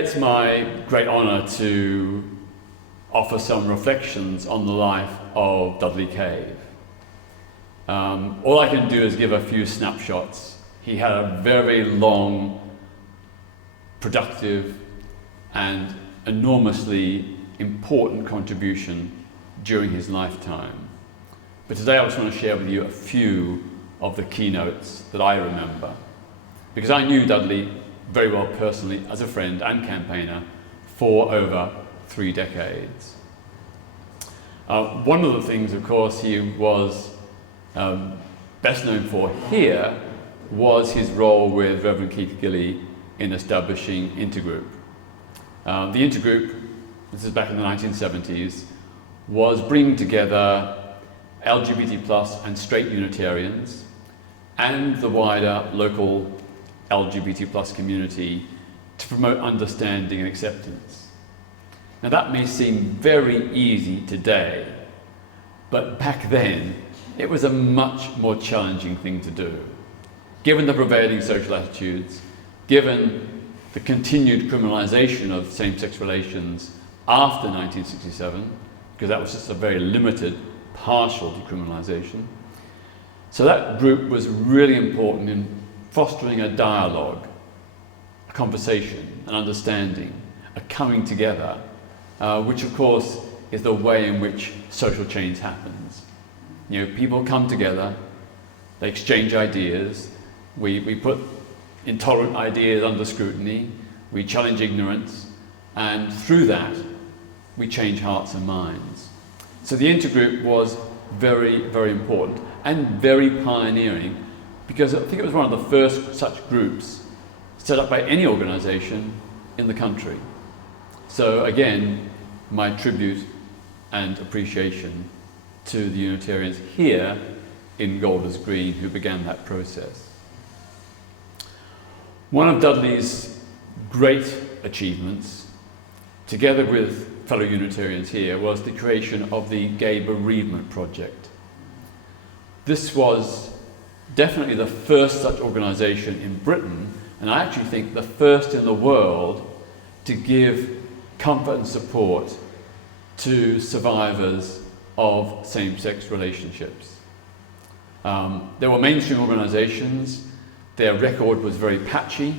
It's my great honour to offer some reflections on the life of Dudley Cave. All I can do is give a few snapshots. He had a very long, productive and enormously important contribution during his lifetime. But today I just want to share with you a few of the keynotes that I remember, because I knew Dudley very well personally as a friend and campaigner for over 3 decades. One of the things, of course, he was best known for here was his role with Reverend Keith Gilley in establishing Intergroup. The Intergroup, this is back in the 1970s, was bringing together LGBT plus and straight Unitarians and the wider local LGBT plus community to promote understanding and acceptance. Now that may seem very easy today, but back then it was a much more challenging thing to do. Given the prevailing social attitudes, given the continued criminalization of same-sex relations after 1967, because that was just a very limited, partial decriminalization. So that group was really important in fostering a dialogue, a conversation, an understanding, a coming together, which of course is the way in which social change happens. You know, people come together, they exchange ideas, we put intolerant ideas under scrutiny, we challenge ignorance, and through that we change hearts and minds. So the Intergroup was very, very important and very pioneering, because I think it was one of the first such groups set up by any organisation in the country. So again, my tribute and appreciation to the Unitarians here in Golders Green who began that process. One of Dudley's great achievements, together with fellow Unitarians here, was the creation of the Gay Bereavement Project. This was definitely the first such organisation in Britain, and I actually think the first in the world to give comfort and support to survivors of same-sex relationships. There were mainstream organisations. Their record was very patchy,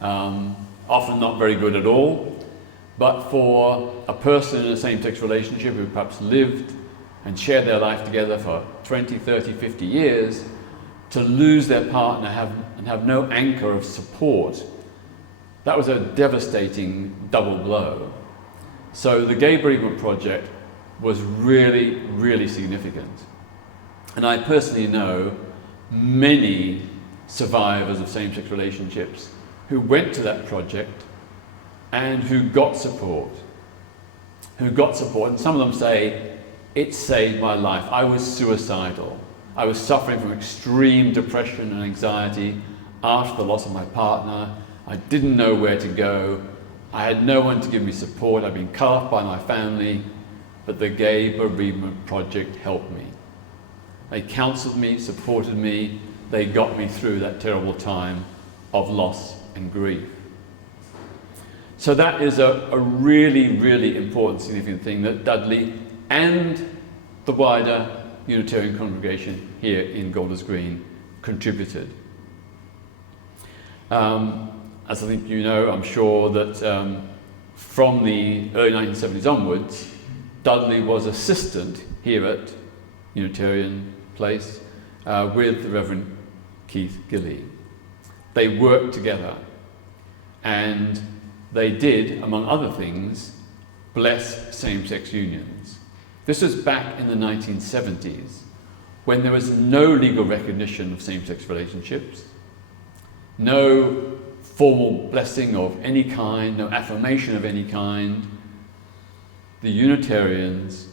often not very good at all, but for a person in a same-sex relationship who perhaps lived and shared their life together for 20, 30, 50 years, to lose their partner and have no anchor of support, that was a devastating double blow. So the Gay Bereavement Project was really, really significant. And I personally know many survivors of same-sex relationships who went to that project and who got support. And some of them say, it saved my life. I was suicidal. I was suffering from extreme depression and anxiety after the loss of my partner. I didn't know where to go. I had no one to give me support. I'd been cut off by my family, but the Gay Bereavement Project helped me. They counselled me, supported me. They got me through that terrible time of loss and grief. So that is a really, really important, significant thing that Dudley and the wider Unitarian congregation here in Golders Green contributed. As I think you know, I'm sure that from the early 1970s onwards, Dudley was assistant here at Unitarian Place with the Reverend Keith Gilley. They worked together and they did, among other things, bless same-sex unions. This was back in the 1970s, when there was no legal recognition of same-sex relationships, no formal blessing of any kind, no affirmation of any kind. The Unitarians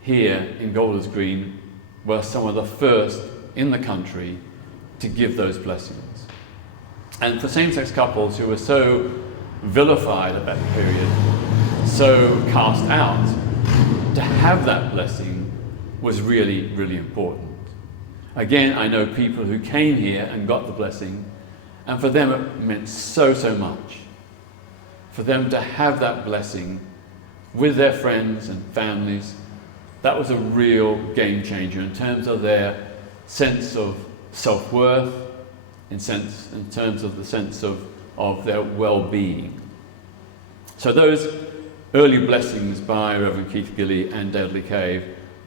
here in Golders Green were some of the first in the country to give those blessings. And for same-sex couples who were so vilified at that period, so cast out, to have that blessing was really, really important. Again, I know people who came here and got the blessing, and for them it meant so, so much. for them to have that blessing with their friends and families, that was a real game changer in terms of their sense of self-worth, in terms of the sense of their well-being. So those early blessings by Reverend Keith Gilley and Dudley Cave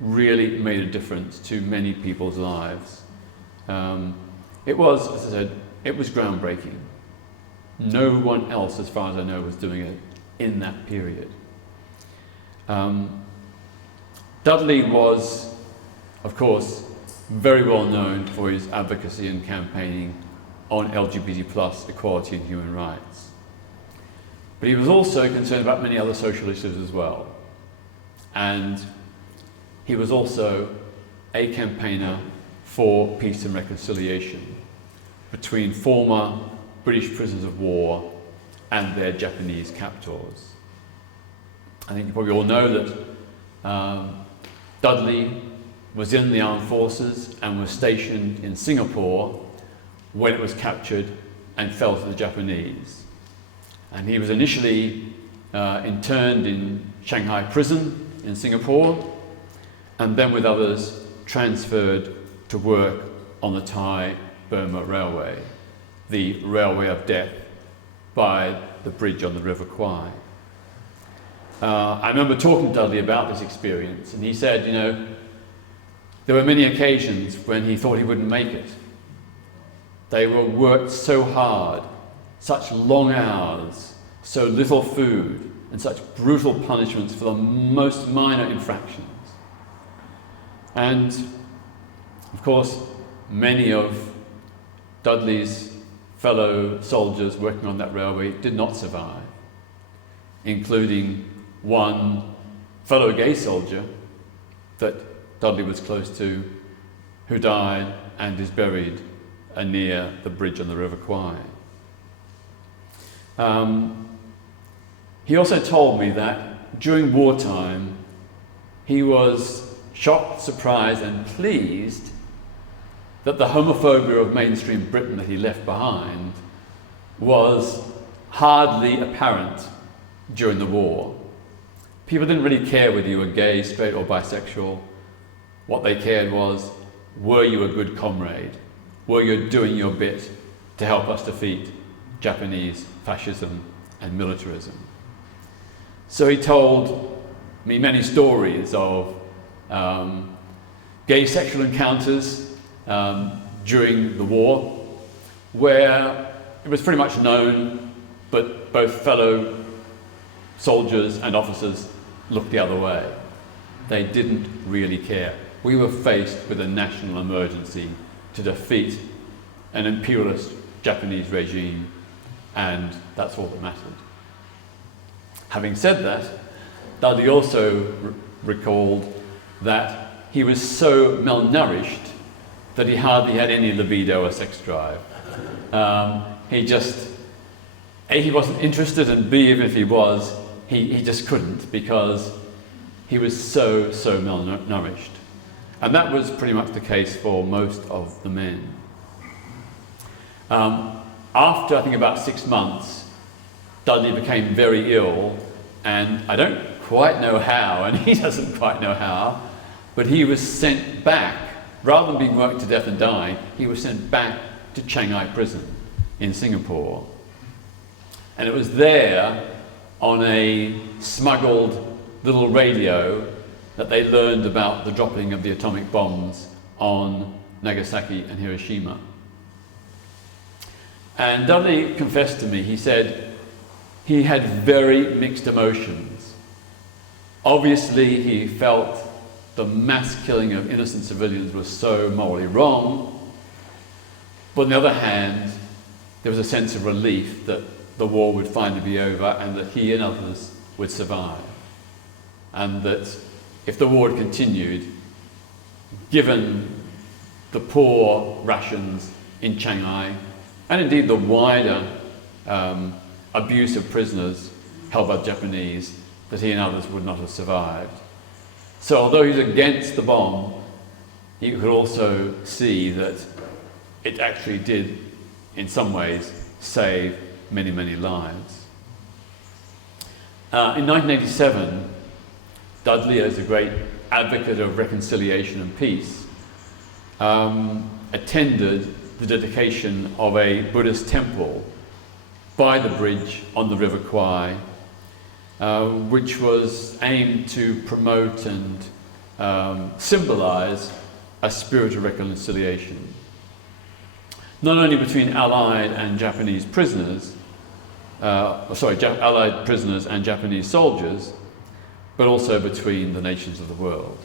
really made a difference to many people's lives. It was, as I said, it was groundbreaking. No one else, as far as I know, was doing it in that period. Dudley was, of course, very well known for his advocacy and campaigning on LGBT+ equality and human rights. But he was also concerned about many other social issues as well. And he was also a campaigner for peace and reconciliation between former British prisoners of war and their Japanese captors. I think you probably all know that Dudley was in the armed forces and was stationed in Singapore when it was captured and fell to the Japanese. And he was initially interned in Shanghai prison in Singapore, and then with others transferred to work on the Thai-Burma Railway, the Railway of Death, by the bridge on the River Kwai. I remember talking to Dudley about this experience, and he said, you know, there were many occasions when he thought he wouldn't make it. They were worked so hard, such long hours, so little food, and such brutal punishments for the most minor infractions. And, of course, many of Dudley's fellow soldiers working on that railway did not survive, including one fellow gay soldier that Dudley was close to, who died and is buried near the bridge on the River Kwai. He also told me that during wartime he was shocked, surprised and pleased that the homophobia of mainstream Britain that he left behind was hardly apparent during the war. People didn't really care whether you were gay, straight or bisexual. What they cared was, were you a good comrade? Were you doing your bit to help us defeat Japanese fascism and militarism? So he told me many stories of gay sexual encounters during the war, where it was pretty much known, but both fellow soldiers and officers looked the other way. They didn't really care. We were faced with a national emergency to defeat an imperialist Japanese regime, and that's all that mattered. Having said that, Dudley also recalled that he was so malnourished that he hardly had any libido or sex drive. He just, A, he wasn't interested, and B, even if he was, he just couldn't, because he was so malnourished. And that was pretty much the case for most of the men. After, I think, about 6 months, Dudley became very ill, and I don't quite know how, and he doesn't quite know how, but he was sent back, rather than being worked to death and dying, he was sent back to Shanghai prison in Singapore. And it was there, on a smuggled little radio, that they learned about the dropping of the atomic bombs on Nagasaki and Hiroshima. And Dudley confessed to me, he said he had very mixed emotions. Obviously, he felt the mass killing of innocent civilians was so morally wrong, but on the other hand, there was a sense of relief that the war would finally be over and that he and others would survive. And that if the war had continued, given the poor rations in Shanghai, and indeed the wider abuse of prisoners held by the Japanese, that he and others would not have survived. So although he was against the bomb, he could also see that it actually did, in some ways, save many lives. In 1987, Dudley, as a great advocate of reconciliation and peace, attended the dedication of a Buddhist temple by the bridge on the River Kwai, which was aimed to promote and symbolize a spirit of reconciliation, not only between Allied and Japanese prisoners, Allied prisoners and Japanese soldiers, but also between the nations of the world.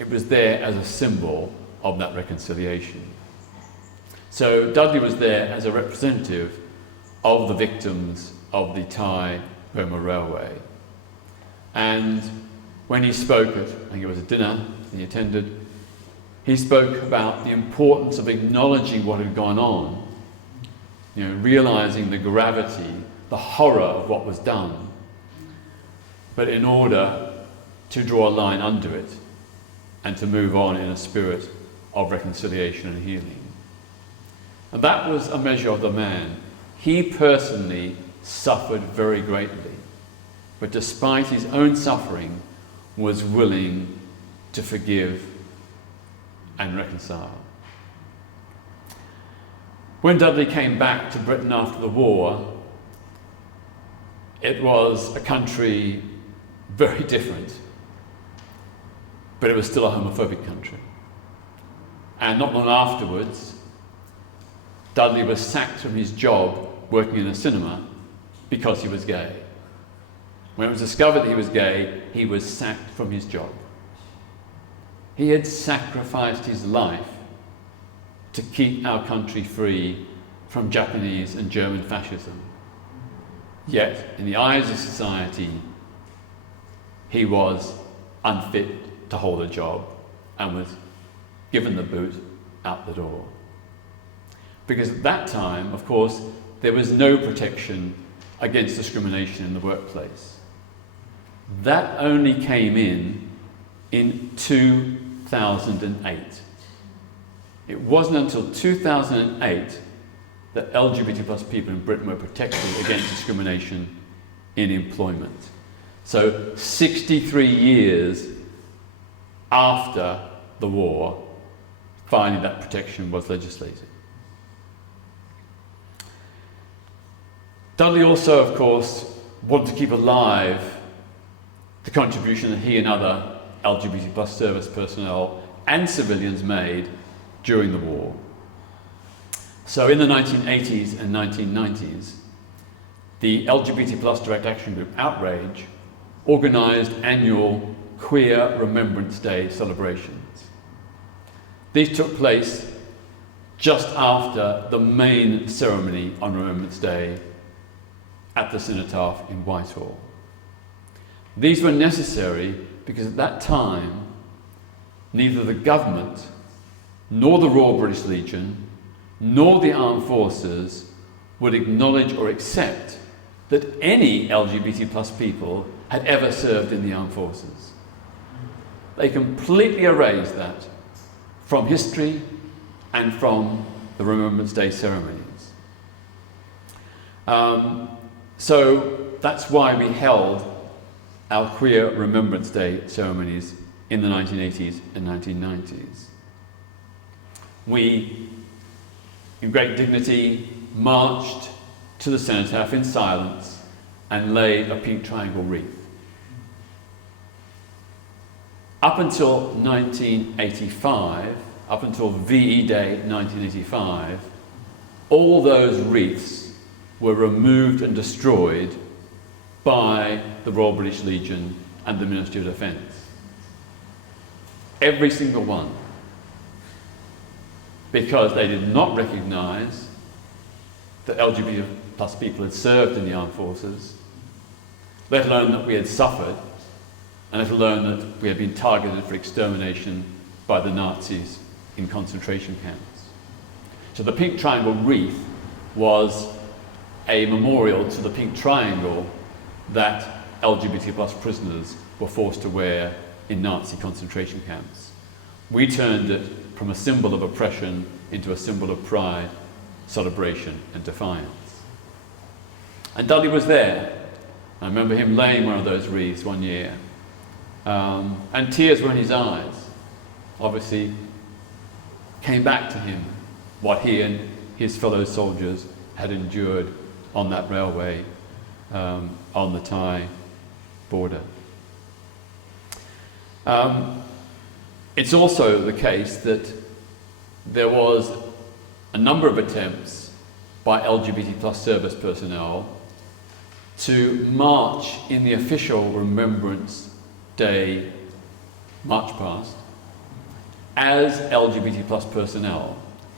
It was there as a symbol of that reconciliation. So Dudley was there as a representative of the victims of the Thai-Burma Railway. And when he spoke at, I think it was a dinner he attended, he spoke about the importance of acknowledging what had gone on, realizing the gravity, the horror of what was done, but in order to draw a line under it and to move on in a spirit of reconciliation and healing. And that was a measure of the man. He personally suffered very greatly, but despite his own suffering, was willing to forgive and reconcile. When Dudley came back to Britain after the war, it was a country very different, but it was still a homophobic country. And not long afterwards, Dudley was sacked from his job working in a cinema because he was gay. When it was discovered that he was gay, he was sacked from his job. He had sacrificed his life to keep our country free from Japanese and German fascism. Yet, in the eyes of society, he was unfit to hold a job and was given the boot out the door. Because at that time, of course, there was no protection against discrimination in the workplace. That only came in 2008. It wasn't until 2008 that LGBT plus people in Britain were protected against discrimination in employment. So 63 years after the war, finally that protection was legislated. Dudley also, of course, wanted to keep alive the contribution that he and other LGBT plus service personnel and civilians made during the war. So in the 1980s and 1990s, the LGBT plus direct action group Outrage organised annual Queer Remembrance Day celebrations. These took place just after the main ceremony on Remembrance Day at the Cenotaph in Whitehall. These were necessary because at that time, neither the government, nor the Royal British Legion, nor the armed forces would acknowledge or accept that any LGBT plus people had ever served in the armed forces. They completely erased that from history and from the Remembrance Day ceremonies. So that's why we held our Queer Remembrance Day ceremonies in the 1980s and 1990s. We, in great dignity, marched to the Cenotaph in silence and laid a pink triangle wreath. Up until 1985, up until VE Day 1985, all those wreaths were removed and destroyed by the Royal British Legion and the Ministry of Defence. Every single one. Because they did not recognise that LGBT plus people had served in the armed forces, let alone that we had suffered, and let alone that we had been targeted for extermination by the Nazis in concentration camps. So the pink triangle wreath was a memorial to the pink triangle that LGBT plus prisoners were forced to wear in Nazi concentration camps. We turned it from a symbol of oppression into a symbol of pride, celebration and defiance. And Dudley was there, I remember him laying one of those wreaths one year, and tears were in his eyes. Obviously, came back to him what he and his fellow soldiers had endured on that railway on the Thai border. It's also the case that there was a number of attempts by LGBT plus service personnel to march in the official Remembrance Day march past as LGBT plus personnel,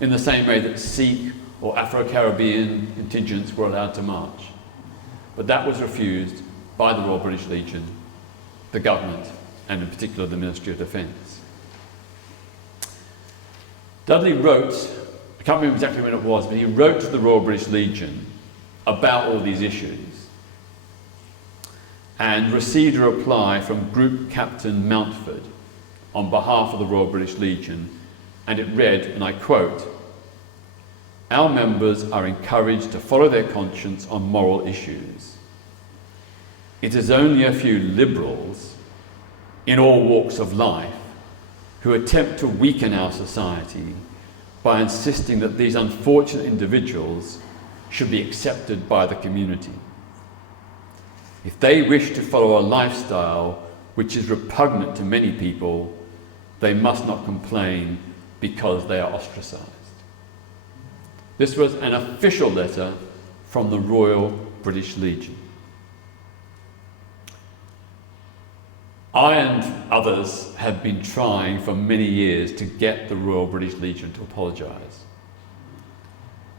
in the same way that Sikh or Afro-Caribbean contingents were allowed to march. But that was refused by the Royal British Legion, the government, and in particular the Ministry of Defence. Dudley wrote, I can't remember exactly when it was, but he wrote to the Royal British Legion about all these issues and received a reply from Group Captain Mountford on behalf of the Royal British Legion, and it read, and I quote, "Our members are encouraged to follow their conscience on moral issues. It is only a few liberals in all walks of life who attempt to weaken our society by insisting that these unfortunate individuals should be accepted by the community. If they wish to follow a lifestyle which is repugnant to many people, they must not complain because they are ostracized." This was an official letter from the Royal British Legion. I and others have been trying for many years to get the Royal British Legion to apologise.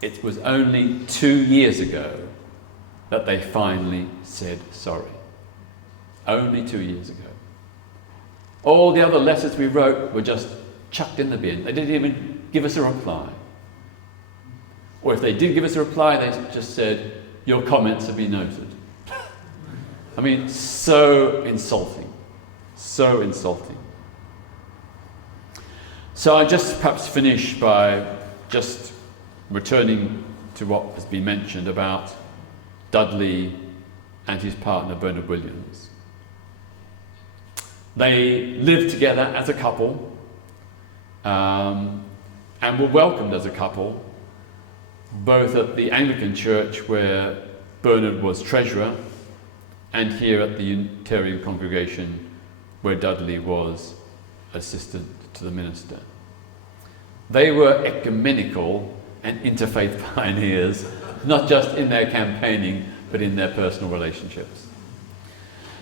It was only 2 years ago that they finally said sorry. Only 2 years ago. All the other letters we wrote were just chucked in the bin. They didn't even give us a reply. Or if they did give us a reply, they just said, "Your comments have been noted." I mean, so insulting. So insulting. So I just perhaps finish by just returning to what has been mentioned about Dudley and his partner Bernard Williams. They lived together as a couple and were welcomed as a couple, both at the Anglican Church where Bernard was treasurer and here at the Unitarian congregation where Dudley was assistant to the minister. They were ecumenical and interfaith pioneers, not just in their campaigning, but in their personal relationships.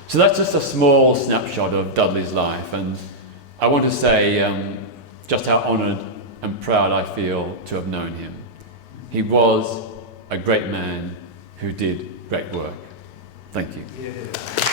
So that's just a small snapshot of Dudley's life, and I want to say just how honoured and proud I feel to have known him. He was a great man who did great work. Thank you. Yeah.